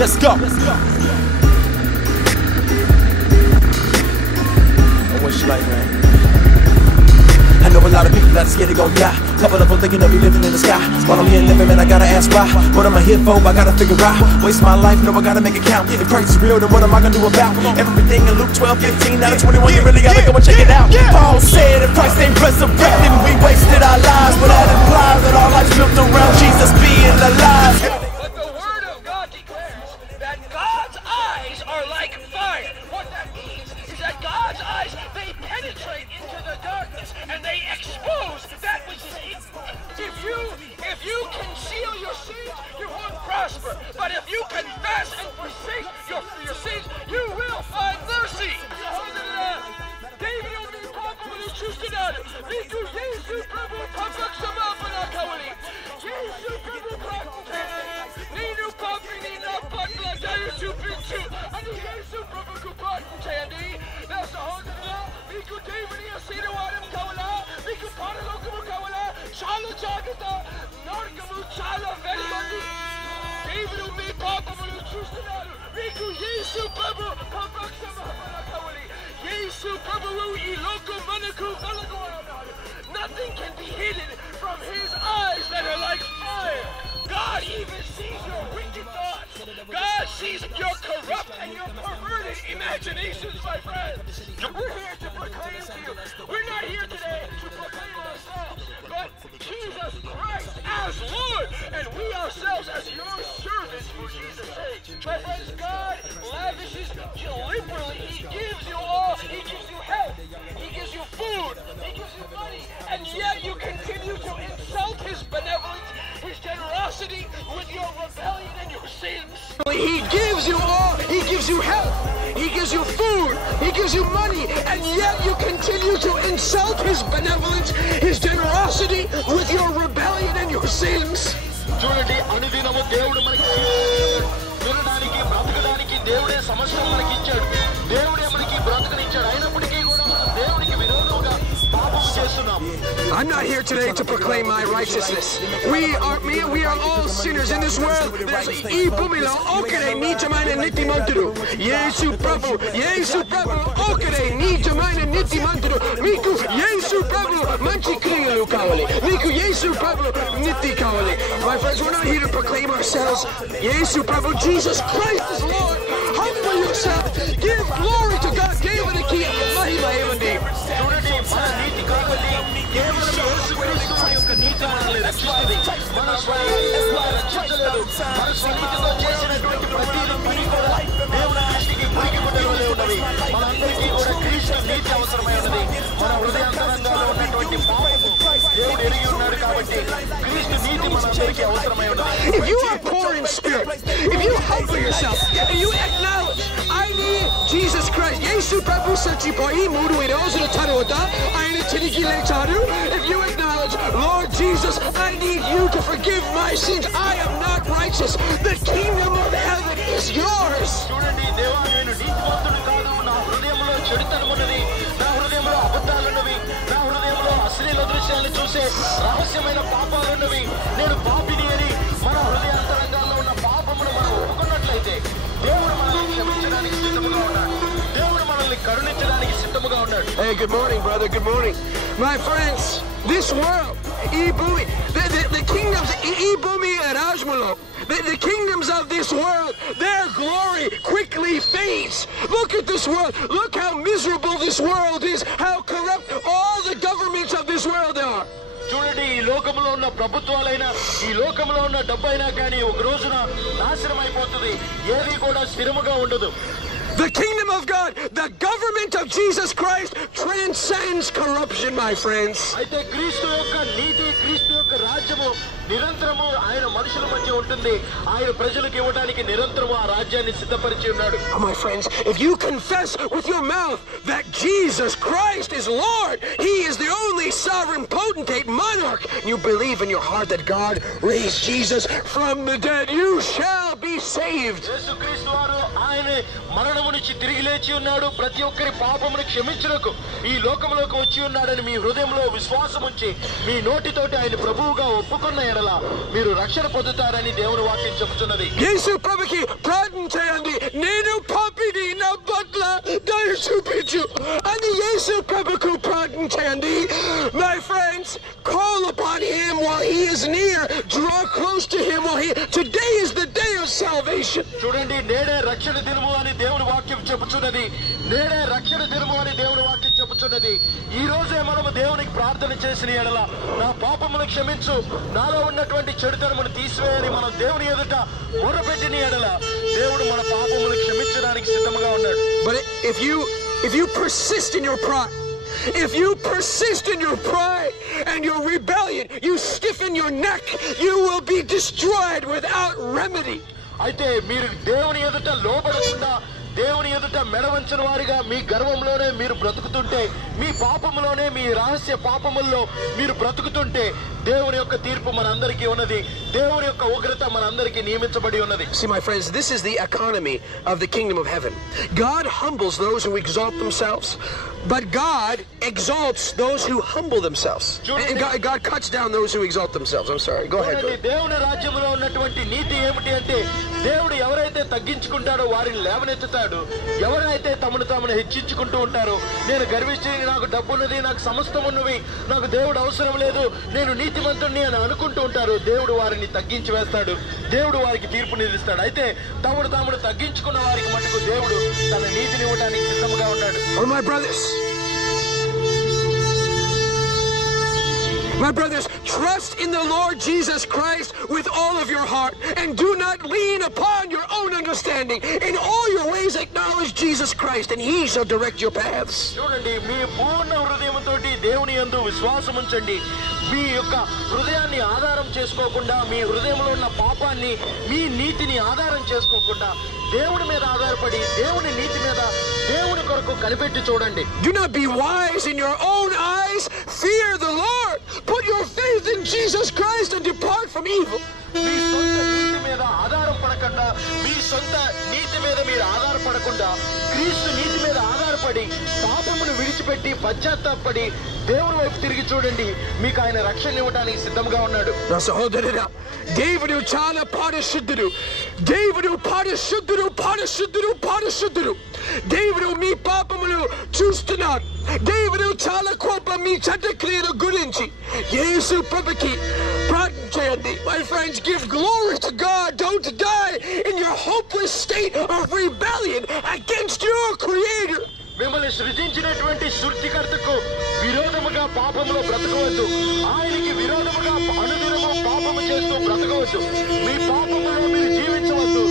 Let's go. What's your life, man? I know a lot of people that are scared to go die. Couple of them thinking they'll be living in the sky. While I'm here living, man, I gotta ask why. What am I here for? I gotta figure out. Waste my life, no, I gotta make it count. If Christ is real, then what am I gonna do about everything in Luke 12:15? Out of 21, you really gotta go and check it out. Paul said if Christ ain't resurrected, we wasted our lives. But that implies that our lives built around Jesus being alive. But the Word of God declares that God's eyes are like fire. What that means is that God's eyes, they penetrate into the darkness and they expose that which is evil. If you conceal your sins, you won't prosper. But if you confess and forsake your sins, you will find mercy. చాలా జాగ్రత్త నరకము చాలా వెలుగుంది దేవుడు మీ పాపములు చూస్తున్నారు మీకు యేసు ప్రభు పక్షమాపణ కావాలి యేసు ప్రభువు ఈ లోకం మనకు వెలుగు అన్నాడు nothing can be hidden from his eyes that are like fire. God even sees your wicked thoughts. God sees your corrupt and your perverted imaginations, my friends. We're here to proclaim to you. We're not here today to proclaim ourselves, but Jesus Christ as Lord, and we ourselves as your servants for Jesus' sake. My friends, God lavishes you liberally. He gives you all. He gives you health. He gives you food. He gives you money. And yet you continue to insult His benevolence, His generosity with your rebellion and your sins. He gives you all. He gives you health. He gives you food. He gives you money. And yet you continue to insult His benevolence, His generosity with your rebellion and your sins. చూడండి అనుదినము దేవుడు మనకి వినడానికి బ్రతకడానికి దేవుడే సమస్తం మనకి ఇచ్చాడు దేవుడే మనకి బ్రతకనిచ్చాడు అయినప్పటికీ కూడా మనం దేవునికి విరోధంగా పాపం చేస్తున్నాం. I'm not here today to proclaim my righteousness. We are all sinners in this world. There's ఈ భూమిలో ఒకడే నీచమైన నీతిమంతుడు యేసు ప్రభు ఒకడే నీచమైన నీతిమంతుడు మీకు యేసు ప్రభు మంచి క్రియలు కావాలి మీకు యేసు ప్రభు నీతి కావాలి. My friends, we're not here to proclaim ourselves. Yesu Prabhu Jesus Christ is Lord. Humble yourself. Give glory to God. దేవునికి మహిమ ఇవ్వండి. చూడండి మన నీతి కావాలి కేవలం యేసు క్రీస్తు యొక్క నీతి మనల్ని రక్షిస్తుంది. మన స్వయంగా రక్షించలేదు. మన స్వనీతితో చేసినటువంటి ప్రతి పని కూడా దేవుని దృష్టికి మురికిముద్దలవలే ఉన్నది. మనందరికీ కూడా క్రీస్తు నీతి అవసరమై ఉన్నది. మన హృదయాంతరంగాల్లో ఉన్నటువంటి పాపము దేవుడు ఎరిగి ఉన్నాడు కాబట్టి క్రీస్తు నీతి మనందరికీ అవసరమై ఉన్నది. If you are poor in spirit, if you humble yourself, and you acknowledge, I need Jesus Christ. యేసు ప్రభు సచ్చిపోయి 3 రోజుల తరువాత ఆయన తిరిగి లేచాడు. If you acknowledge, Lord Jesus, I need you to forgive my sins. I am not righteous. The kingdom of heaven is yours. చూడండి దేవా నేను నీతిమంతుడు కాదు. నా హృదయంలో చెడుతనం ఉన్నది. నా హృదయంలో అబద్ధాలు ఉన్నవి. నా హృదయంలో అశ్లీల దృశ్యాలు చూసే రహస్యమైన పాపాలు ఉన్నవి. నేను పాపిని అని మన హృదయాంతరంగాల్లో ఉన్న పాపమును మనం ఒప్పుకున్నట్లయితే దేవుడు మనల్ని క్షమించడానికి సిద్ధముగా ఉన్నాడు. దేవుడు మనల్ని కరుణించడానికి సిద్ధముగా ఉన్నాడు. Hey, good morning, brother. Good morning. My friends, this world, the kingdoms, the kingdoms of this world, their glory quickly fades. Look at this world. Look how miserable this world is. How corrupt all the governments of this world are. చూడండి ఈ లోకంలో ఉన్న ప్రభుత్వాలైనా ఈ లోకంలో ఉన్న డబ్బైనా కానీ ఒక రోజున నాశనం అయిపోతుంది. ఏది కూడా స్థిరముగా ఉండదు. The kingdom of God, the government of Jesus Christ transcends corruption, my friends. అయితే క్రీస్తు యొక్క నీతి క్రీస్తు యొక్క రాజ్యము నిరంతరము ఆయన మనుషుల మధ్య ఉంటుంది. ఆయన ప్రజలకు ఇవ్వడానికి నిరంతరము ఆ రాజ్యాన్ని సిద్ధపరిచి ఉన్నాడు. My friends, if you confess with your mouth that Jesus Christ is Lord, He is the only sovereign potentate monarch, and you believe in your heart that God raised Jesus from the dead, you shall be saved. యేసుక్రీస్తు వారు ఆయన ఆయనే మరణము నుంచి తిరిగి లేచి ఉన్నాడు, ప్రతి ఒక్కరి పాపమును క్షమించుటకు ఈ లోకములోకి వచ్చి ఉన్నాడని మీ హృదయంలో విశ్వాసం ఉంచి మీ నోటితోటి ఆయన ప్రభువుగా ఒప్పుకున్న ఎడల మీరు రక్షణ పొందుతారని దేవుని వాక్యం చెబుతున్నది. యేసు ప్రభుకి ప్రార్థన చేయండి, నేను పాపిని, నా పట్ల దయ చూపించు అని యేసు ప్రభుకు ప్రార్థన చేయండి. My friends, call upon him while he is near. Draw close to him while he... Today is the day of salvation. చూడండి, నేడే రక్షణ దినము అని దేవుని వాక్యం చెబుతున్నది. నేడే రక్షణ దినము అని దేవుని వాక్యం చెబుతున్నది. ఈ రోజే మనము దేవునికి ప్రార్థన చేసిన ఎడల నా పాపమును క్షమించు, నాలో ఉన్నటువంటి చెడుతనమును తీసివేయని మనం దేవుని ఎదుట మొరపెట్టిన ఎడల దేవుడు మన పాపమును క్షమించడానికి సిద్ధంగా ఉన్నాడు. But if you persist in your pride, if you persist in your pride and your rebellion, you stiffen your neck, you will be destroyed without remedy. అయితే మీరు దేవుని ఎదుట లోబడకుండా దేవుని ఎదుట మెడవంచిన వారిగా మీ గర్వంలోనే మీరు బ్రతుకుతుంటే, మీ పాపములోనే, మీ రహస్య పాపముల్లో మీరు బ్రతుకుతుంటే దేవుని యొక్క తీర్పు మనందరికీ ఉన్నది. దేవుని యొక్క ఉగ్రత మనందరికీ నియమించబడి ఉన్నది. See, my friends, this is the economy of the kingdom of heaven. God humbles those who exalt themselves, but God exalts those who humble themselves. And God cuts down those who exalt themselves. I'm sorry. Go ahead. దేవుని రాజ్యంలో ఉన్నటువంటి నీతి ఏమిటి అంటే, దేవుడు ఎవరైతే తగ్గించుకుంటాడో వారిని లేవనెత్తుతాడు, ఎవరైతే తమను తామును హెచ్చించుకుంటూ ఉంటారో, నేను గర్విష్ఠుని, నాకు డబ్బున్నది, నాకు సమస్తం ఉన్నవి, నాకు దేవుడు అవసరం లేదు, నేను నీతిమంతుడిని అని అనుకుంటూ ఉంటారు, దేవుడు వారిని తగ్గించి వేస్తాడు, దేవుడు వారికి తీర్పు నిలుస్తాడు. అయితే తమను తామును తగ్గించుకున్న వారికి మటుకు దేవుడు తన నీతిని ఇవ్వడానికి సిద్ధంగా ఉన్నాడు. Oh, my brothers, trust in the Lord Jesus Christ with all of your heart, and do not lean upon your own understanding. In all your ways acknowledge Jesus Christ, and he shall direct your paths. చూడండి, మీ పూర్ణ హృదయంతోటి దేవుని యందు విశ్వాసం ఉంచండి. మీ యొక్క హృదయాన్ని ఆధారం చేసుకోకుండా, మీ హృదయంలో ఉన్న పాపాన్ని, మీ నీతిని ఆధారం చేసుకోకుండా దేవుని మీద ఆధారపడి దేవుని నీతి మీద దేవుని కొరకు కనిపెట్టి చూడండి. Do not be wise in your own eyes. Fear the Lord. Put your faith in Jesus Christ and depart from evil. మీ సొంత నీతి మీద ఆధారం పడకుండా, మీ సొంత నీతి మీద మీరు ఆధారపడకుండా క్రీస్తు నీతి మీద ఆధారపడి పాపమును విడిచిపెట్టి పశ్చాత్తాపడి దేవుని వైపు తిరిగి చూడండి. మీకు ఆయన రక్షణ ఇవ్వడానికి సిద్ధంగా ఉన్నాడు. నా సహోదరుడా, దేవుడు చాలా పరిశుద్ధుడు. దేవుడు పరిశుద్ధుడు, పరిశుద్ధుడు, పరిశుద్ధుడు. దేవుడు మీ పాపములు చూస్తున్నాడు. దేవుడు చాలా కోపం మీ చెడ్డ క్రియల గురించి. యేసు ప్రభుకి ప్రార్థన చేయండి. My friends, give glory to God. Don't die in your hopeless state of rebellion against your Creator. మిమ్మల్ని సృజించినటువంటి సృష్టికర్తకు విరోధముగా పాపములో బ్రతకవద్దు. ఆయనకి విరోధముగా అనుదినము పాపము చేస్తూ బ్రతకవద్దు. మీ పాపములో మీరు జీవించవద్దు.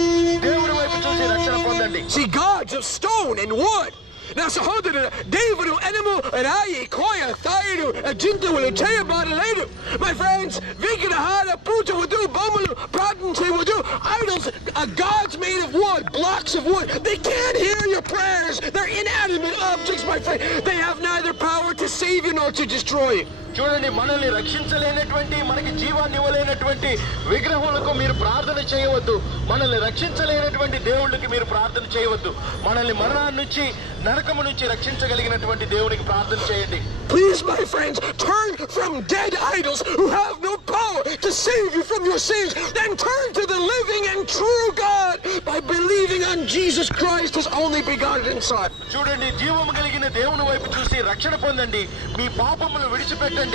దేవుడి వైపు చూసి రక్షణ పొందండి. See, gods of stone and wood. నా సహోదరుడు, దేవుడు ఎనము, రాయి, కోయ, తాయుడు, జింతువులు చేయబడలేదు. My friends, విగ్రహాల పూజవద్దు, బొమ్మలు ప్రార్థన చేయవద్దు. Idols are gods made of wood, blocks of wood. They can't hear your prayers. They're inanimate objects, my friend. They have neither power to save you nor to destroy you. చూడండి, మనల్ని రక్షించలేనటువంటి, మనకి జీవాన్ని ఇవ్వలేనటువంటి విగ్రహములకు మీరు ప్రార్థన చేయవద్దు. మనల్ని రక్షించలేనటువంటి దేవుళ్ళకి మీరు ప్రార్థన చేయవద్దు. మనల్ని మరణాన్ని నుంచి, నరకము నుంచి రక్షించగలిగినటువంటి దేవునికి ప్రార్థన చేయండి. Please, my friends, turn from dead idols who have no power to save you from your sins, and turn to the living and true God by believing on Jesus Christ, his only begotten Son. చూడండి, జీవము కలిగిన దేవుని వైపు చూసి రక్షణ పొందండి. మీ పాపములు విడిచిపెట్టండి.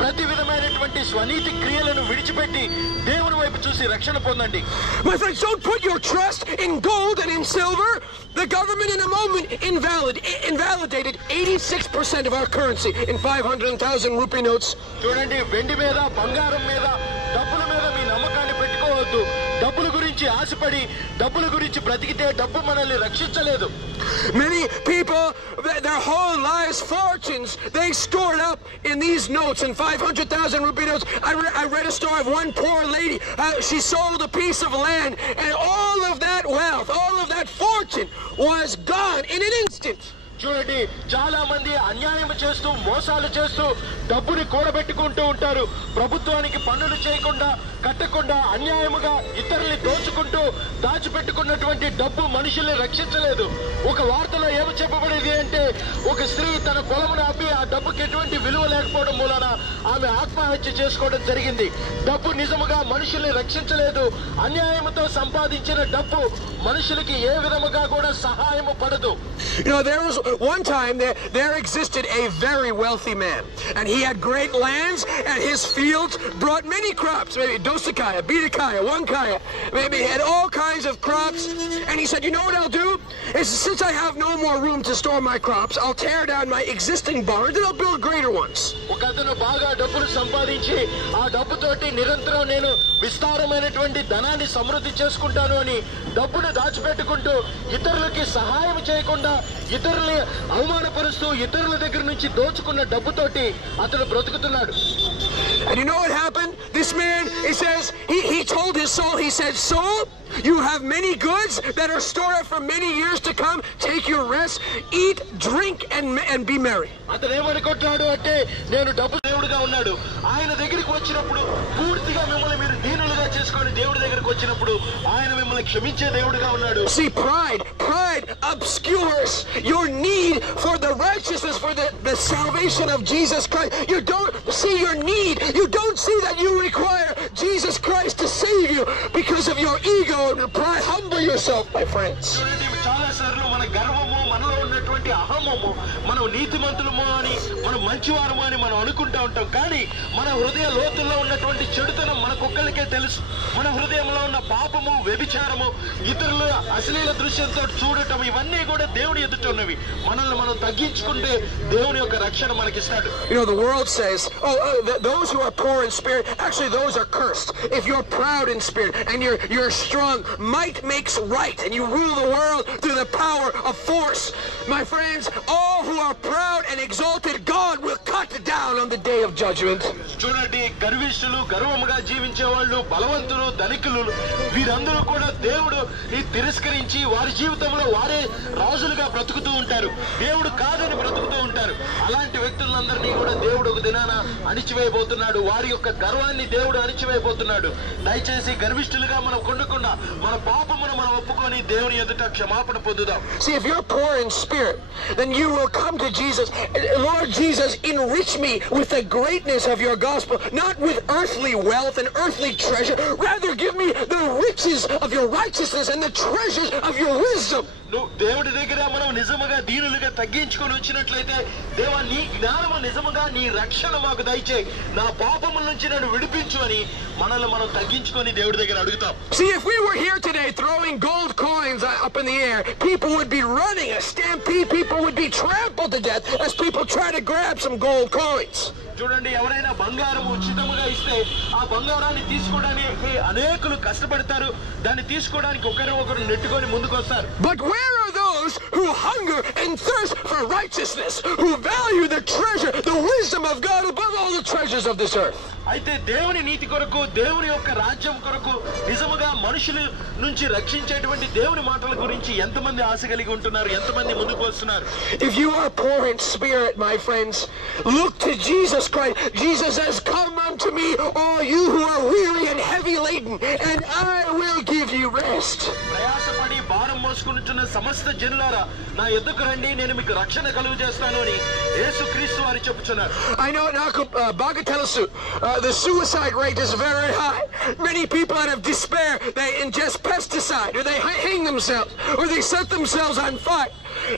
ప్రతి విధమైనటువంటి స్వనీతి క్రియలను విడిచిపెట్టి దేవుని వైపు చూసి రక్షణ పొందండి. My friends, don't put your trust in gold and in silver. The government in a moment invalidated 86% of our currency in 500,000 rupee notes. చూడండి, వెండి మీద, బంగారం మీద, డబ్బుల మీద మీ నమ్మకాన్ని పెట్టుకోవద్దు. డబ్బుల గురించి ఆశపడి, డబ్బుల గురించి బ్రతికితే డబ్బు మనల్ని రక్షించలేదు. Many people, their whole lives, fortunes, they stored up in these notes, in 500,000 rupee notes. I read a story of one poor lady. She sold a piece of land, and all of that wealth, all of that fortune was gone in an instant. చూడండి, చాలా మంది అన్యాయం చేస్తూ మోసాలు చేస్తూ డబ్బుని కూడబెట్టుకుంటూ ఉంటారు. ప్రభుత్వానికి పన్నులు చేయకుండా కట్టకుండా అన్యాయముగా ఇతరుల్ని దోచుకుంటూ దాచిపెట్టుకున్నటువంటి డబ్బు మనుషుల్ని రక్షించలేదు. ఒక వార్తలో ఏమి చెప్పబడేది అంటే, ఒక స్త్రీ తన పొలమును అమ్మి ఆ డబ్బుకి ఎటువంటి విలువ లేకపోవడం మూలన ఆమె ఆత్మహత్య చేసుకోవడం జరిగింది. డబ్బు నిజముగా మనుషుల్ని రక్షించలేదు. అన్యాయంతో సంపాదించిన డబ్బు మనుషులకి ఏ విధముగా కూడా సహాయము పడదు. There was one time there existed a very wealthy man, and he had great lands, and his fields brought many crops, maybe dosikaya, bidakaya, wankaya, maybe he had all kinds of crops, and he said, you know what I'll do? Since I have no more room to store my crops, I'll tear down my existing barns and I'll build greater ones. ఒకతను బాగా డబ్బులు సంపాదించి ఆ డబ్బుతోటి నిరంతరం నేను విస్తారమైనటువంటి ధనాన్ని సమృద్ధి చేసుకుంటాను అని డబ్బును దాచిపెట్టుకుంటూ ఇతరులకి సహాయం చేయకుండా ఇతరుల్ని అవమానపరుస్తూ ఇతరుల దగ్గర నుంచి దోచుకున్న డబ్బుతోటి అతను బ్రతుకుతున్నాడు. And you know what happened? This man, he says, he told his soul, he said, soul, you have many goods that are stored up for many years to come. Take your rest, eat, drink, and be merry. అతను ఏమనుకుంటున్నాడు అంటే, నేను డబ్బు దేవుడుగా ఉన్నాడు, ఆయన దగ్గరికి వచ్చినప్పుడు పూర్తిగా మిమ్మల్ని మీరు దీనులుగా చేసుకొని దేవుడి దగ్గరికి వచ్చినప్పుడు ఆయన మిమ్మల్ని క్షమించే దేవుడుగా ఉన్నాడు. See, pride obscures your need for the righteousness, for the salvation of Jesus Christ. You don't see your need. You don't see that you require Jesus Christ to save you because of your ego and pride. Humble yourself, my friends. చూడండి, చాలా సార్లు మన గర్వము, మనలో ఉన్నటువంటి అహమము, మనం నీతిమంతులము అని, మనం మంచివారము అని మనం అనుకుంటా ఉంటాం. కానీ మన హృదయ లోతుల్లో ఉన్నటువంటి చెడుతనం మనకొక్కరికే తెలుసు. మన హృదయంలో ఉన్న పాపము, వ్యభిచారము, ఇతరుల అశ్లీల దృశ్యంతో చూడటం, ఇవన్నీ కూడా దేవుని ఎదుట ఉన్నవి. మనల్ని మనం తగ్గించుకుంటే దేవుని యొక్క రక్షణ మనకిస్తాడు. The world says, those who are poor in spirit, actually those are cursed. If you're proud in spirit and you're strong, might makes right, and you rule the world through the power of force. My friends, all who are proud and exalted, God will cut down on the day of judgment. చూడండి, గర్విష్ఠులు, గర్వముగా జీవించే వాళ్ళు, బలవంతులు, ధనికులు, వీరందరూ కూడా దేవుడు తిరస్కరించి వారి జీవితంలో వారే రాజులుగా బ్రతుకుతూ ఉంటారు. దేవుడు కాదని బ్రతుకుతూ ఉంటారు. అలాంటి వ్యక్తులందరినీ కూడా దేవుడు ఒక దినాన అణిచివేయబోతున్నాడు. వారి యొక్క గర్వాన్ని దేవుడు అణిచివేయబోతున్నాడు. దయచేసి గర్విష్ఠులుగా మనం ఉండకుండా మన పాపమును మనం ఒప్పుకొని దేవుని ఎదుట క్షమాపణ పొందుదాం. See, if you're poor in spirit, then you will come to Jesus. Lord Jesus, enrich me with the greatness of your gospel, not with earthly wealth and earthly treasure. Rather, give me the riches of your righteousness and the treasures of your wisdom. నువ్వు దేవుడి దగ్గర మనం నిజముగా దీనులుగా తగ్గించుకొని వచ్చినట్లయితే, దేవా నీ జ్ఞానము నిజముగా నీ రక్షణ మాకు దయచేయి, నా పాపముల నుంచి నన్ను విడిపించు అని మనల్ని మనం తగ్గించుకొని దేవుడి దగ్గర అడుగుతాం. See, if we were here today throwing gold coins up in the air, people would be running a stampede. People would be trampled to death as people try to grab some gold coins. చూడండి, ఎవరైనా బంగారం ఉచితంగా ఇస్తే ఆ బంగారాన్ని తీసుకోవడానికి అనేకులు కష్టపడతారు. దాన్ని తీసుకోవడానికి ఒకరు నెట్టుకొని ముందుకు వస్తారు. But where are those who hunger and thirst for righteousness, who value the treasure, the wisdom of God above all the treasures of this earth? అయితే దేవుని నీతి కొరకు, దేవుని యొక్క రాజ్యం కొరకు, నిజముగా మనుషుల నుంచి రక్షించేటువంటి దేవుని మాటల గురించి ఎంతమంది ఆశ కలిగి ఉంటున్నారు? ఎంతమంది ముందుకు వస్తున్నారు? If you are poor in spirit, my friends, look to Jesus Christ. Jesus says, come unto me, all you who are weary and heavy laden, and I will give you rest. ప్రయాసపడి భారం మోసుకుంటున్న సమస్త జనులారా, నా యొద్దకు రండి, నేను మీకు రక్షణ కలుగు చేస్తాను అని యేసుక్రీస్తు వారు చెప్పుచున్నారు. I know నాకు Bagatelasu, the suicide rate is very high. Many people out of despair, they ingest pesticide, or they hang themselves, or they set themselves on fire.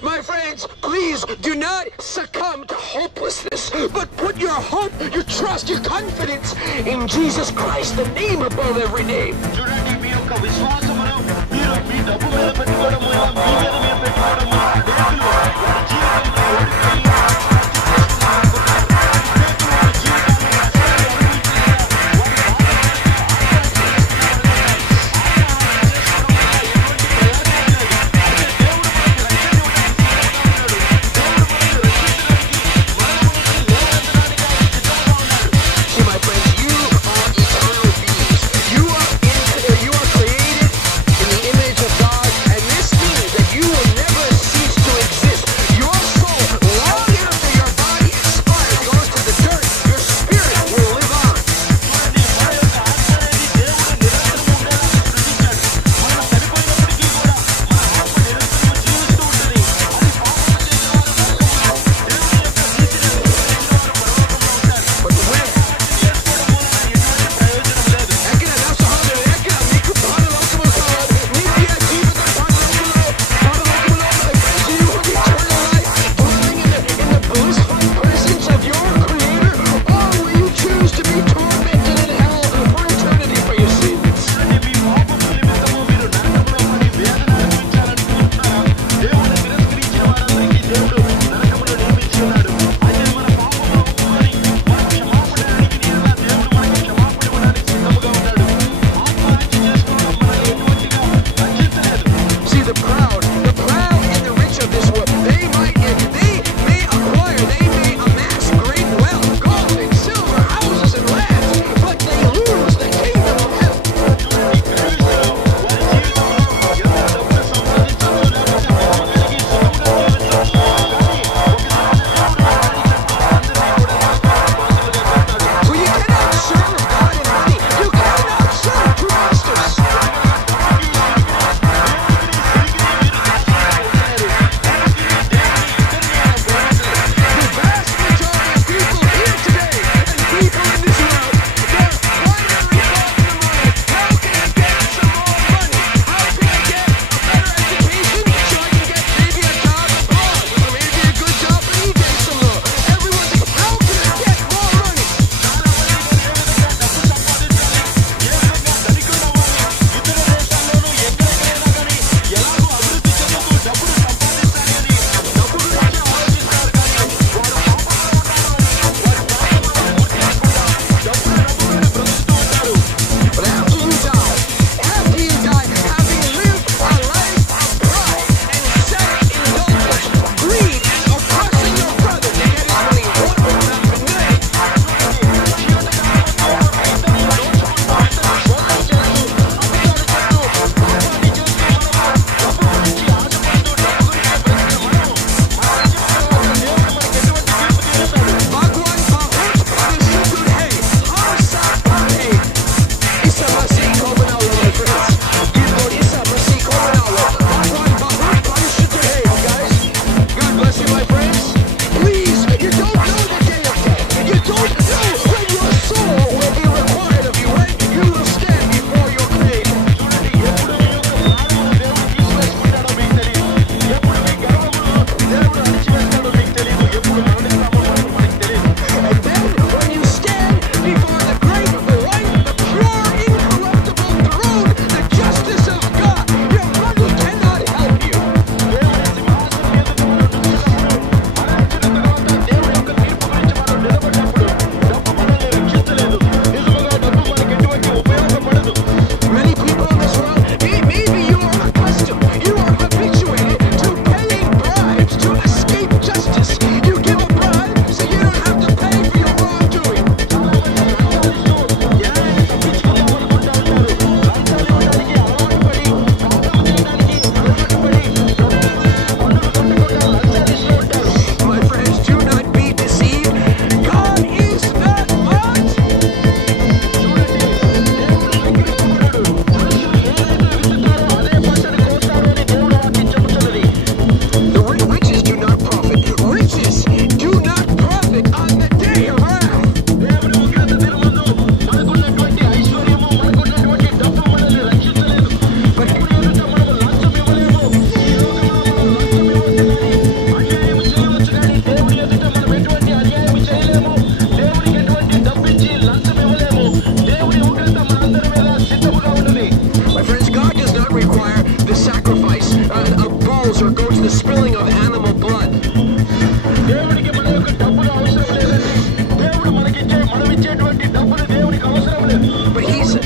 My friends, please do not succumb to hopelessness, but put your hope, your trust, your confidence in Jesus Christ, the name above every name. చూడండి, మీ యొక్క విశ్వాసమును మీరు మీ డబ్బు మీద పెట్టుకోవడము, మీ మీద మీరు పెట్టుకోవడము, అనేకులు వారి జీవితంలో ఓడిపోయి You are created in the image of God, and this means that you will never see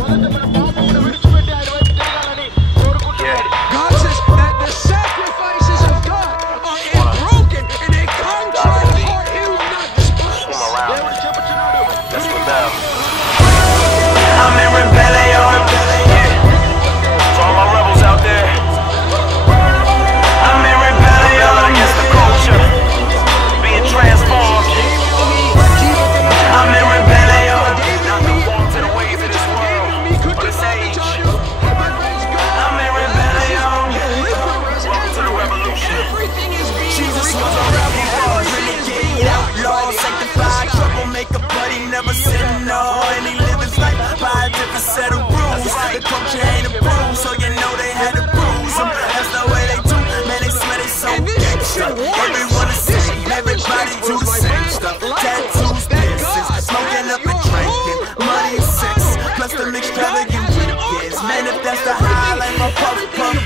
మొదట మన పాపమును విడిచిపెట్టి ఆయన వైపు తిరగాలని కోరుకుంటున్నాడు. God says that the sacrifices of God are a broken and a contrite heart He will not despise. దేవుడు చెబుతున్నాడు, I'm in rebellion. For all my rebels out there, I'm in rebellion against the culture, being transformed. I'm in rebellion, not conform to the ways of this world or this age. I'm in rebellion, to the revolution. Jesus was a rebel, he was renegade, outlaw, sanctified, troublemaker, but he never said no. And he lived his life by a different set of rules. The culture ain't approved, so you know they had to bruise him. That's the way they do, man, they swear they so gangsta. Everyone is sick, everybody do the same stuff. Tattoos, dances, smoking up and drinking, money and sex, plus the extravagant weekends. Man, if that's the high life, a puff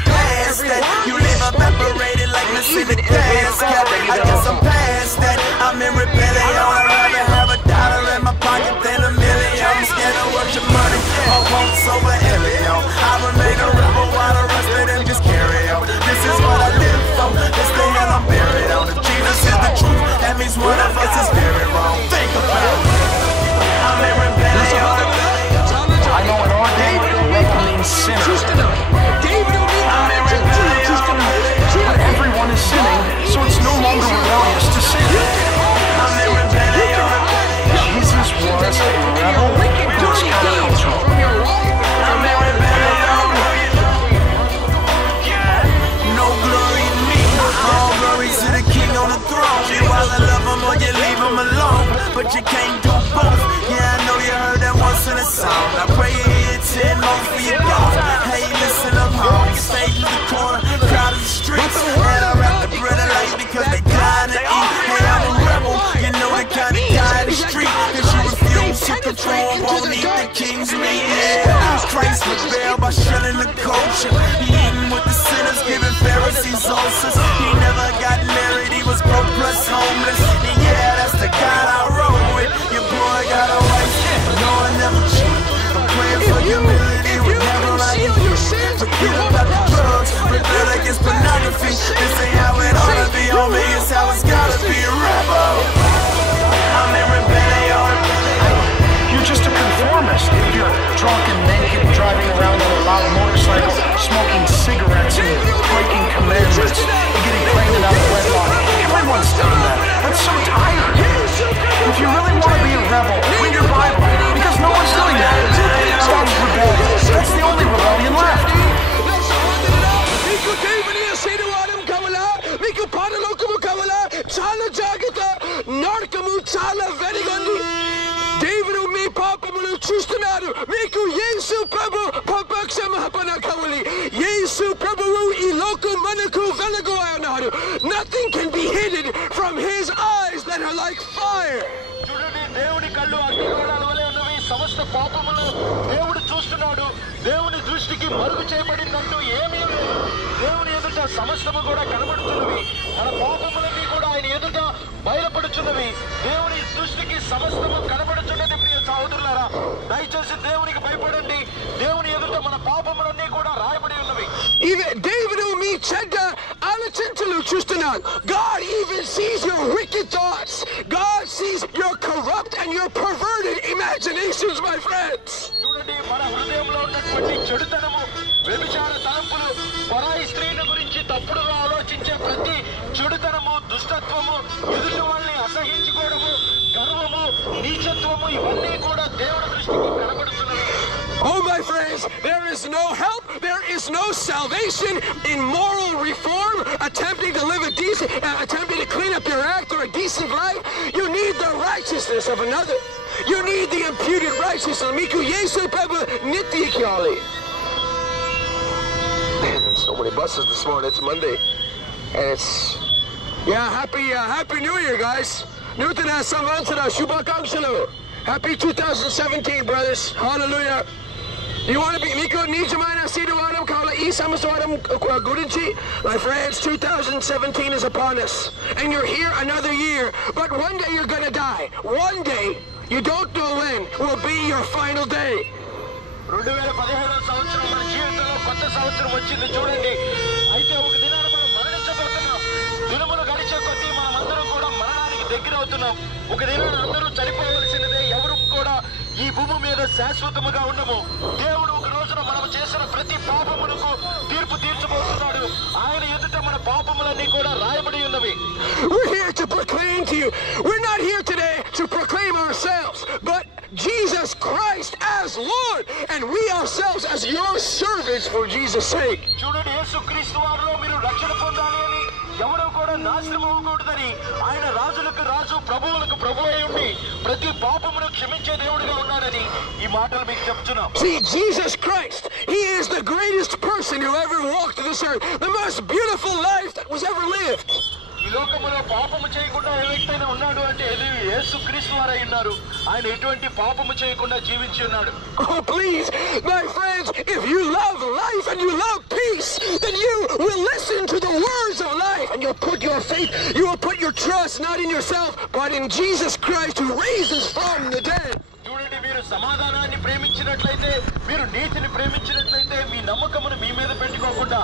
blast that you live evaporated like this in the gas cap. I guess I'm past that. I'm in rebellion. I'd rather have $1 in my pocket than $1 million. I'm scared of worship money or wants over Elio. I remain a rebel while the rest of them just carry on. This is what I live for. This the hell I'm buried on. If Jesus is the truth, that means one of us is very wrong. Think about it. I'm in rebellion. I know in our day, rebel means sinner. I'm in rebellion. But everyone is sinning, so it's no longer rebellious to sin. I'm in rebellion. Jesus was a rebel who was countercultural. I'm in rebellion. No glory to me, all glory to the King on the throne. You either love him or you leave him alone, but you can't do both. Yeah, I know you heard that once in a song. I pray you hear 10 more for your God. Hey, listen up home, stay to the corner, crowd of the streets. And I wrap the bread of life because they dying to eat. Hey, I'm a rebel, you know the kind of guy in the street. Cause you refuse to conform, won't eat the king's meat. Yeah, Christ rebelled by shunning the culture. He eating with the sinners, giving Pharisees ulcers. He never got married, he was broke plus homeless. And yeah, that's the God I roll with. Your boy got a wife, no I never cheat. I'm praying for humility with never like you. Forget about the drugs, rebel against pornography. This ain't how it ought to be, homie, it's how it's gotta be. A rebel, I'm in rebellion. You're just a conformist if you're drunk and naked, driving around on a loud motorcycle, smoking cigarettes and breaking commandments, and getting pregnant out of wedlock. Everyone's done that. That's so tired. If you really want to be a rebel, read your Bible, because no one's doing that. Stop rebellion. That's the only rebellion left. చాలా జాగ్రత్త, నరకము చాలా వెలిగొంది. దేవుడు మీ పాపములు చూస్తున్నారు. మీకు యేసు ప్రభు పక్షమాపణ కావాలి. యేసు ప్రభువు ఈ లోకం మనకు వెలుగు అన్నాడు. Nothing can be hidden from his eyes that are like fire. చూడండి, దేవుడి కళ్ళు అగ్నిగోళాల వలె ఉన్నవి. సమస్త పాపములు దేవుడు చూస్తున్నాడు. దేవుని దృష్టికి మరుగు చేయబడినట్టు ఏమీ లేదు. దేవుని ఎదుట సమస్తము కూడా కనబడుతున్నవి. మన పాపములన్నీ కూడా ఆయన ఎదుట బయలుపడుచున్నవి. దేవుని దృష్టికి సమస్తము కనబడుచున్నది. ప్రియ సహోదరులారా, దయచేసి దేవునికి భయపడండి. దేవుని ఎదుట మన పాపములన్నీ కూడా రాయబడి ఉన్నవి. దేవుడు మీ చెడ్డ ఆలోచనలు చూస్తున్నాడు. God even sees your wicked thoughts. God sees your corrupt and your perverted imaginations, my friends. చూడండి, మన హృదయంలో ఉన్నటువంటి చెడుతనము, వ్యభిచార తలంపులు, పరాయి స్త్రీల గురించి తప్పుడుగా ఆలోచించే ప్రతి చెడుతనము, దుష్టత్వము, ఎదుటి వాళ్ళని అసహించుకోవడము, గర్వము, నీచత్వము, ఇవన్నీ కూడా దేవుడి దృష్టికి కనబడుతున్నవి. Oh, my friends, there is no help, there is no salvation in moral reform, attempting to live a decent, attempting to clean up your act or a decent life. You need the righteousness of another. You need the imputed righteousness. Miku Yesu Peba Nitya. So many buses this morning. It's Monday, and it's happy New Year, guys. Nutana Samvantara Shubhakankshalu. Happy 2017, brothers. Hallelujah. You want to be Miko Nijamana Siduanam Kala E Samaswadam Gurinchi? My friends, 2017 is upon us. And you're here another year. But one day you're gonna die. One day, you don't know when, will be your final day. 2017 సంవత్సరం మన జీవితంలో కొత్త సంవత్సరం వచ్చింది చూడండి. అయితే ఒక దినాన మనం మరణించబడుతున్నాం. దినములు గడిచే కొద్దీ మనమందరం కూడా మరణానికి దగ్గర అవుతున్నాం. ఒక దినాన అందరూ చనిపోవలసినదే. ఎవరు కూడా ఈ భూమి మీద శాశ్వతముగా ఉండము. దేవుడు ఒక రోజున మనం చేసిన ప్రతి పాపమునకు తీర్పు తీర్చబోతున్నాడు. ఆయన ఎదుట మన పాపములన్నీ కూడా రాయబడి ఉన్నవి. We're here to proclaim to you. We're not here today to proclaim ourselves, but Jesus Christ as Lord, and we ourselves as your servants for Jesus' sake. చూడండి, యేసుక్రీస్తు వారిలో మీరు రక్షణ పొందాలి అని, ఎవరు కూడా నాశనం అవ్వకూడదని, ఆయన రాజులకు రాజు ప్రభువులకు ప్రభు అయి ఉండి ప్రతి పాపమును క్షమించే దేవుడిగా ఉన్నాడని ఈ మాటలు మీకు చెప్తున్నాం. See, Jesus Christ, He is the greatest person who ever walked this earth, the most beautiful life that was ever lived. ఈ లోకములో పాపము చేయకుండా ఏ వ్యక్తి అయినా ఉన్నాడు అంటే యేసుక్రీస్తు వారై ఉన్నారు. ఆయన ఎటువంటి పాపము చేయకుండా జీవించి ఉన్నాడు. Oh, please, my friends, if you love life and you love peace, then you will listen to the words of life, and you'll put your faith, you will put your trust not in yourself, but in Jesus Christ who raises from the dead. చూడండి, మీరు సమాధానాన్ని ప్రేమించినట్లయితే, మీరు నీతిని ప్రేమించినట్లయితే, మీ నమ్మకమును మీ మీద పెట్టుకోకుండా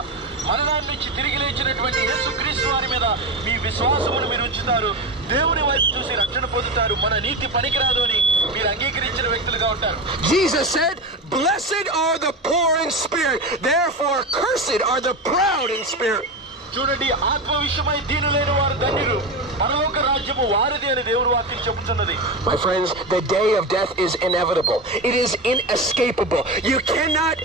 మరణాన్ని నుంచి తిరిగి లేచినటువంటి యేసుక్రీస్తు వారి మీద మీ విశ్వాసమును మీరు ఉంచుతారు. దేవుని వైపు చూసి రక్షణ పొందుతారు. మన నీతి పనికిరాదు అని మీరు అంగీకరించిన వ్యక్తులుగా ఉంటారు. Jesus said, "Blessed are the poor in spirit, therefore cursed are the proud in spirit." చూడండి, ఆత్మ విషయమై దీనులైన వారు ధన్యులు, పరలోక రాజ్యము వారిది అని దేవుని వాక్యం చెబుతున్నది. My friends, the day of death is inevitable. It is inescapable. You cannot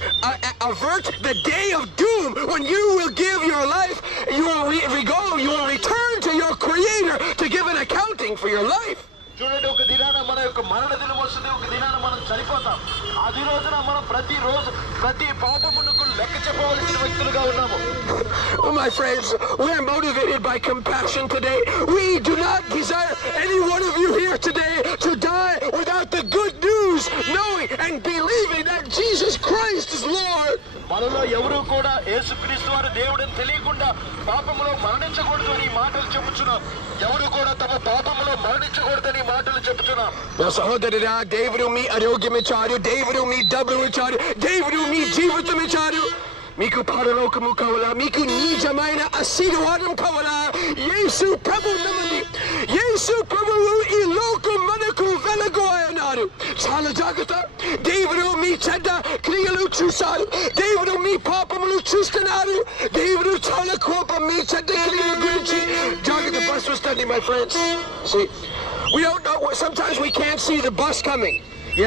avert the day of doom when you will give your life. You will return to your Creator to give an accounting for your life. చూడండి, ఒక దినాన మన యొక్క మరణ దినం వస్తుంది. ఒక దినాన మనం చనిపోతాం. అది రోజున మనం ప్రతిరోజు ప్రతి పాపమునకు లెక్క చెప్పవలసిన వ్యక్తులుగా ఉన్నాము. Oh, my friends, we're motivated by compassion today. We do not desire any one of you here today to die without the good news, knowing and believing that Jesus Christ is Lord. మనలో ఎవరు కూడా యేసుక్రీస్తు వారు దేవుడని తెలియకుండా పాపములో మరణించకూడదు అని మాటలు చెప్పుచున్నాం. ఎవరు కూడా తమ పాపములో మరణించకూడదని మాటలు చెప్పుచున్నాం. సహోదరుడా, దేవుడు మీ ఆరోగ్యం ఇచ్చాడు, దేవుడు మీ డబ్బులు ఇచ్చాడు, దేవుడు మీ జీవితం ఇచ్చాడు. మీకు పరలోకము కావాలా? మీకు నిజమైన ఆశీర్వాదం కావాలా? యేసు ప్రభు నమ్మండి. యేసు ప్రభువు ఈ లోకం మనకు వెలుగు అన్నారు. చాలా జాగ్రత్త. దేవుడు మీ చెడ్డ క్రియలు చూశారు. దేవుడు మీ పాపములు చూస్తున్నారు. దేవుడు చాలా కోపం మీ చెడ్డ క్రియల గురించి. జాగ్రత్త, బస్ వస్తుంది, my friends. See, we don't know. Sometimes we can't see the bus coming.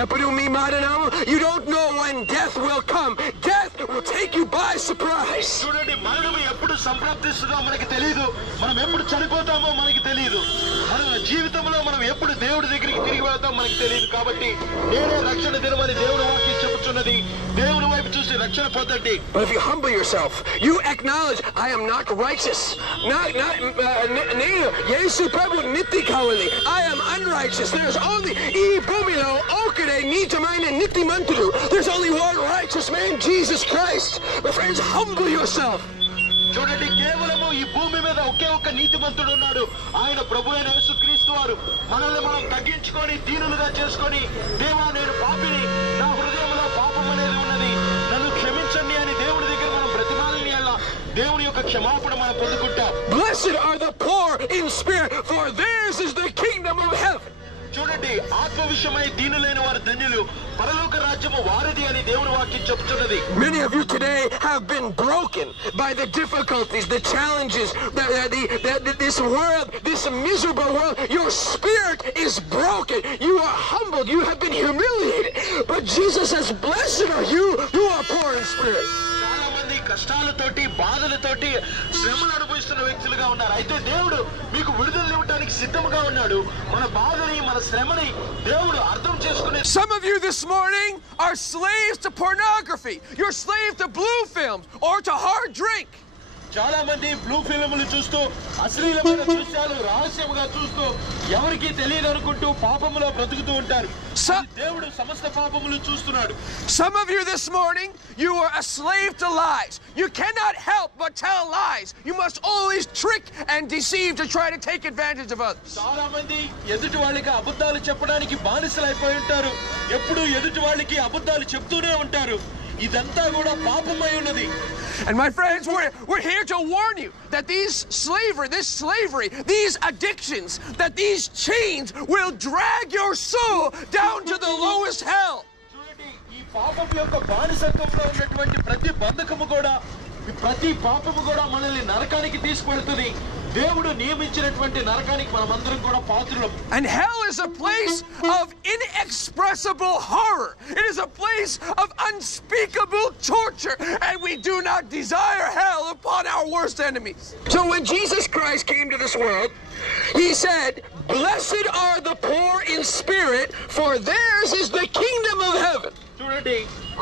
ఎప్పుడు మీ మరణం, you don't know when death will come. Death will take you by surprise. చూడండి, మరణం ఎప్పుడు సంప్రాప్తిస్తుందో మనకి తెలియదు. మనం ఎప్పుడు చనిపోతామో మనకి తెలియదు. మన జీవితంలో మనం ఎప్పుడు దేవుడి దగ్గరికి తిరిగి వెళ్తాం మనకి తెలియదు. కాబట్టి నేనే రక్షణ దినమని దేవుని వాక్యం చెబుతున్నది. దేవుని వైపు చూసి రక్షణ పొందండి. But if you humble yourself, you acknowledge, I am not righteous. యేసు ప్రభు నీతి కావాలి. I am unrighteous. There's only ఈ భూమిలో ఒకడే నిజమైన నీతిమంతుడు. There's only one righteous man, Jesus Christ. My friends, humble yourself. చూడండి, కేవలము ఈ భూమి మీద ఒకే ఒక్క నీతిమంతుడు ఉన్నాడు. ఆయన ప్రభు అయిన యేసుక్రీస్తు వారు. మనల్ని మనం తగ్గించుకొని దీనులుగా చేసుకొని, దేవా నేను పాపిని, నా హృదయంలో పాపం అనేది ఉన్నది, నన్ను క్షమించండి అని దేవుడి దగ్గర మనం బ్రతిమాలని అలా దేవుని యొక్క క్షమాపణ మనం పొందుకుంటాం. Blessed are the poor in spirit, for theirs is the kingdom of heaven. చూడండి, ఆత్మ విషయమై దీనులైన వారు ధన్యులు, పరలోక రాజ్యము వారిది అని దేవుని వాక్యం చెప్తున్నది. Many of you today have been broken by the difficulties, the challenges, this world, this miserable world. Your spirit is broken. You are humbled. You have been humiliated. But Jesus says, "Blessed are you who are poor in spirit." చాలా మంది కష్టాలతోటి, బాధలతోటి, శ్రమలు అనుభవిస్తున్న వ్యక్తులుగా ఉన్నారు. అయితే దేవుడు మీకు విడుదల ఇవ్వడానికి సిద్ధంగా ఉన్నాడు. మన బాధని, మన శ్రమని దేవుడు అర్థం చేసుకునే. Some of you this morning are slaves to pornography. You're slaves to blue films or to hard drink. చాలా మంది బ్లూ ఫిల్మ్లు చూస్తూ అశ్లీలమైన దృశ్యాలు రహస్యంగా చూస్తూ ఎవరికి తెలియదు అనుకుంటూ పాపములో బ్రతుకుతూ ఉంటారు. దేవుడు సమస్త పాపములు చూస్తున్నాడు. Some of you this morning, you are a slave to lies. You cannot help but tell lies. You must always trick and deceive to try to take advantage of others. చాలా మంది ఎదుటి వాళ్ళకి అబద్ధాలు చెప్పడానికి బానిసలైపోయి ఉంటారు. ఎప్పుడు ఎదుటి వాళ్ళకి అబద్ధాలు చెప్తూనే ఉంటారు. ఇదంతా కూడా పాపమై ఉన్నది. And my friends, we're here to warn you that this slavery, these addictions, that these chains will drag your soul down to the lowest hell. చూడండి, ఈ పాపం యొక్క బానిసత్వంలో ఉన్నటువంటి ప్రతి బంధకము కూడా, ప్రతి పాపము కూడా మనల్ని నరకానికి తీసుకెళ్తుంది. దేవుడు నియమించినటువంటి నరకానికి మనమందరం కూడా పాత్రులం. And hell is a place of inexpressible horror. It is a place of unspeakable torture, and we do not desire hell upon our worst enemies. So when Jesus Christ came to this world, he said, "Blessed are the poor in spirit, for theirs is the kingdom of heaven." చూడండి,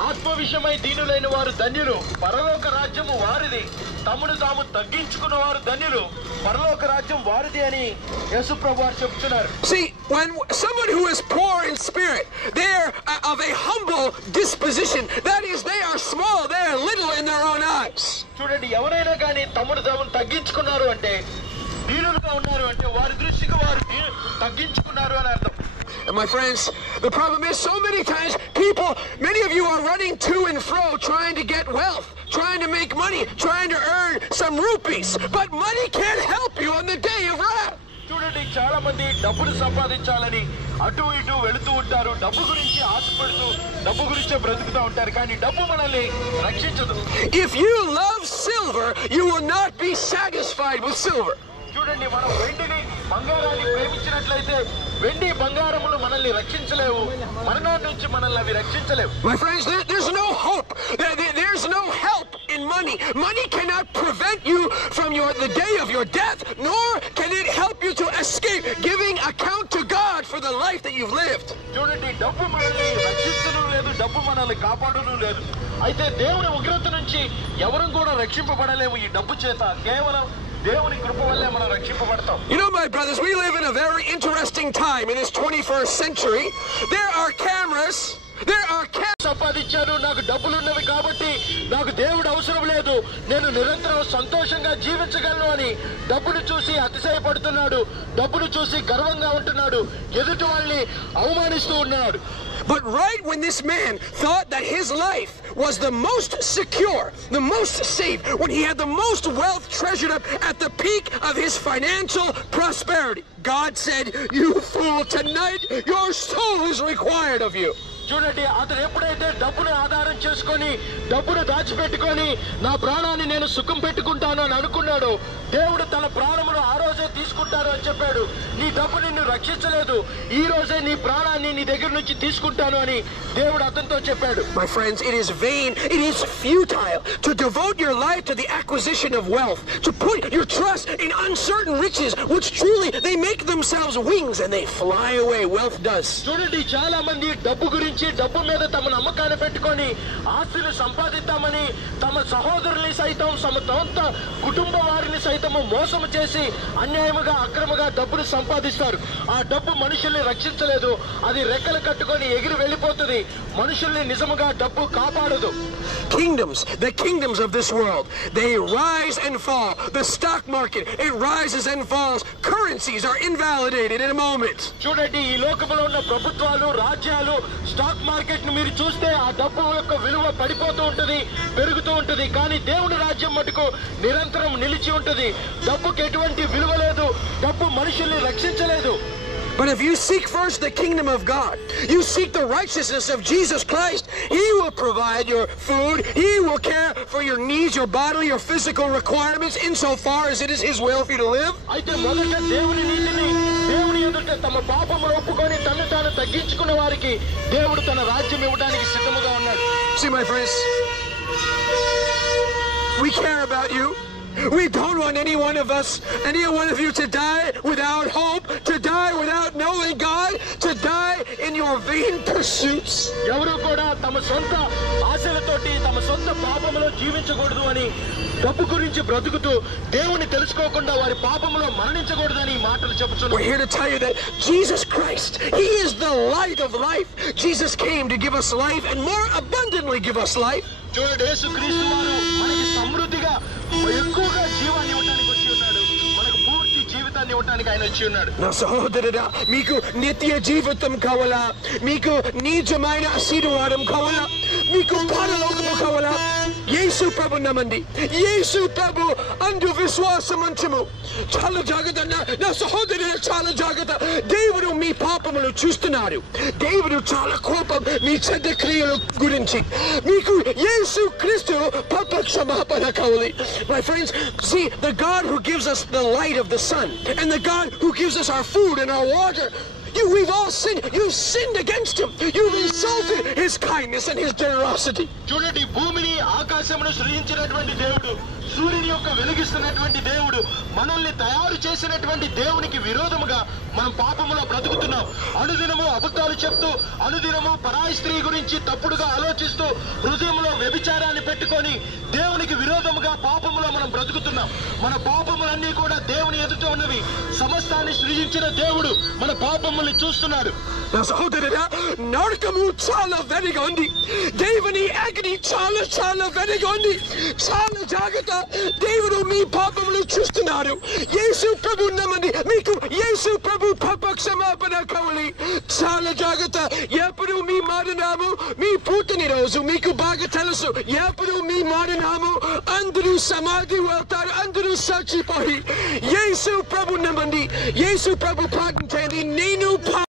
ఆత్మ విషయమై దీనులైన వారు ధన్యులు, పరలోక రాజ్యము వారిది. తమను తాము తగ్గించుకున్న వారు ధన్యులు, పరలోక రాజ్యం వారిది అని యేసు ప్రభువు చెప్తున్నారు. See, when someone who is poor in spirit, they are of a humble disposition. That is, they are small, they are little in their own eyes. చూడండి, ఎవరైనా కానీ తమను తాము తగ్గించుకున్నారు అంటే, దీనులుగా ఉన్నారు అంటే, వారి దృష్టికి వారు తగ్గించుకున్నారు అని అర్థం. And my friends, the problem is so many times many of you are running to and fro trying to get wealth, trying to make money, trying to earn some rupees, but money can't help you on the day of wrath. చూడండి, చాలా మంది డబ్బులు సంపాదించాలని అటు ఇటు వెళుతూ ఉంటారు. డబ్బు గురించి ఆశపడుతూ డబ్బు గురించే బ్రతుకుతూ ఉంటారు, కానీ డబ్బు మనల్ని రక్షించదు. If you love silver, you will not be satisfied with silver. చూడండి, మనం వెండిని బంగారాన్ని ప్రేమించినట్లయితే వెండి బంగారములు మనల్ని రక్షించలేవు, మరణం నుంచి మనల్ని అవి రక్షించలేవు. My friends, there's no hope. There's no help in money. Money cannot prevent you from the day of your death, nor can it help you to escape giving account to God for the life that you've lived. చూడండి, డబ్బు మనల్ని రక్షించడం లేదు, డబ్బు మనల్ని కాపాడడం లేదు. అయితే దేవుని ఉగ్రత నుంచి ఎవరు కూడా రక్షింపబడలేము ఈ డబ్బు చేత. కేవలం దేవుని కృప వల్లే మనం రక్షింపబడతాం. You know, my brothers, we live in a very interesting time in this 21st century. There are cameras. సంపాదించాను, నాకు డబ్బులున్నవి కాబట్టి నాకు దేవుడు అవసరం లేదు, నేను నిరంతరం సంతోషంగా జీవించగలను అని డబ్బును చూసి అతిశయపడుతున్నాడు, డబ్బును చూసి గర్వంగా ఉంటున్నాడు, ఎదుటి వాళ్ళని అవమానిస్తూ ఉన్నాడు. But right when this man thought that his life was the most secure, the most safe, when he had the most wealth treasured up at the peak of his financial prosperity, God said, "You fool, tonight your soul is required of you." చూడండి, అతను ఎప్పుడైతే డబ్బును ఆధారం చేసుకొని డబ్బును దాచిపెట్టుకొని నా ప్రాణాన్ని నేను సుఖం పెట్టుకుంటాను అని అనుకున్నాడు, దేవుడు తన ప్రాణమును ఆ రోజే తీసుకుంటాను అని చెప్పాడు. నీ డబ్బు నిన్ను రక్షించలేదు, ఈ రోజే నీ ప్రాణాన్ని నీ దగ్గర నుంచి తీసుకుంటాను అని దేవుడు అతనితో చెప్పాడు. My friends, it is vain, it is futile to devote your life to the acquisition of wealth, to put your trust in uncertain riches, which truly they make themselves wings and they fly away. Wealth does. చూడండి, చాలా మంది డబ్బు గురించి, డబ్బు మీద తమ నమ్మకాన్ని పెట్టుకొని ఆస్తులు సంపాదిద్దామని తమ సహోదరుల్ని సైతం, తమ సొంత కుటుంబ వారిని సైతము మోసం చేసి అన్యాయముగా అక్రమంగా డబ్బును సంపాదిస్తారు. ఆ డబ్బు మనుషుల్ని రక్షించలేదు, అది రెక్కలు కట్టుకొని ఎగిరి వెళ్ళిపోతుంది. మనుషుల్ని నిజముగా డబ్బు కాపాడదు. The kingdoms of this world, they rise and fall. The stock market, it rises and falls. Currencies are invalidated in a moment. చూడండి, ఈ లోకంలో ఉన్న ప్రభుత్వాలు, రాజ్యాలు, స్టాక్ మార్కెట్ ను మీరు చూస్తే ఆ డబ్బు యొక్క విలువ పడిపోతూ ఉంటది, పెరుగుతూ ఉంటది. కానీ దేవుని రాజ్యం మటుకు నిరంతరం నిలిచి ఉంటది. డబ్బుకి ఎటువంటి విలువ లేదు, డబ్బు మనుషుల్ని రక్షించలేదు. But if you seek first the kingdom of God, you seek the righteousness of Jesus Christ, He will provide your food, He will care for your needs, your bodily, your physical requirements, insofar as it is His will for you to live. అయితే మొదట దేవుని నీతిని, దేవుని ఎదుట తమ పాపమును ఒప్పుకొని తను తాను తగ్గించుకున్న వారికి దేవుడు తన రాజ్యం ఇవ్వడానికి సిద్ధముగా ఉన్నాడు. See, my friends, we care about you, We don't want any one of you to die without hope, to die without knowing God, to die in your vain pursuits. ఎవరు కూడా తమ సొంత ఆశలతోటి తమ సొంత పాపములో జీవించకూడదు అని డబ్బు గురించి బ్రతుకుతూ దేవుని తెలుసుకోకుండా వారి పాపములో మరణించకూడదని మాటలు చెప్పుచున్నారు. We're here to tell you that Jesus Christ, He is the light of life. Jesus came to give us life and more abundantly give us life. చూడండి, యేసుక్రీస్తు వారు మనకి సమృద్ధిగా ఎక్కువగా జీవాన్ని ఇవ్వడానికి వచ్చి ఉన్నాడు. మనకు పూర్తి జీవితాన్ని ఇవ్వడానికి ఆయన వచ్చి ఉన్నాడు. నా సహోదరుడా, మీకు నిత్య జీవితం కావాలా? మీకు నిజమైన ఆశీర్వాదం కావాలా? మీకు పరలోకము కావాలా? యేసు ప్రభు నమ్మండి. యేసు ప్రభు అందు విశ్వాసం ఉంచము. చాలా జాగ్రత్త నా సహోదరుడు, చాలా జాగ్రత్త. దేవుడు మీ పాపములు చూస్తున్నాడు. దేవుడు చాలా కోపం మీ చెడ్డ క్రియల గురించి. మీకు యేసు క్రీస్తు పాప క్షమాపణ కావాలి. My friends, see, the God who gives us the light of the sun and the God who gives us our food and our water, we've all sinned. You've sinned against Him. You've insulted His kindness and His generosity. చూడండి, భూమిని ఆకాశమును సృజించినటువంటి దేవుడు, సూర్యుని యొక్క వెలిగిస్తున్నటువంటి దేవుడు, మనల్ని తయారు చేసినటువంటి దేవునికి విరోధముగా మనం పాపములో బ్రతుకుతున్నాం. అనుదినము అబద్ధాలు చెప్తూ, అనుదినము పరాయి స్త్రీ గురించి తప్పుడుగా ఆలోచిస్తూ, హృదయంలో వ్యభిచారాన్ని పెట్టుకొని దేవునికి విరోధముగా పాపములో మనం బ్రతుకుతున్నాం. మన పాపములన్నీ కూడా దేవుని ఎదుట ఉన్నవి. సమస్తాన్ని సృజించిన దేవుడు మన పాపముల్ని చూస్తున్నాడు. నా సహోదరుడా, నరకము చాలా వెరిగా ఉంది. దేవుని అగ్ని చాలా చాలా వెరిగా ఉంది. చాలా జాగ్రత్త. దేవుడు మీ పాపములు చూస్తున్నాడు. యేసు ప్రభు నమ్మండి. మీకు యేసు ప్రభు పాప క్షమాపణ కావాలి. చాలా జాగ్రత్త. ఎప్పుడు మీ మరణము, మీ పుట్టినరోజు మీకు బాగా తెలుసు. ఎప్పుడు మీ మరణము, అందరూ సమాధి వెళ్తారు. అందరూ చచ్చిపోయి. యేసు ప్రభు నమ్మండి. యేసు ప్రభు ప్రార్థన చేయండి. నేను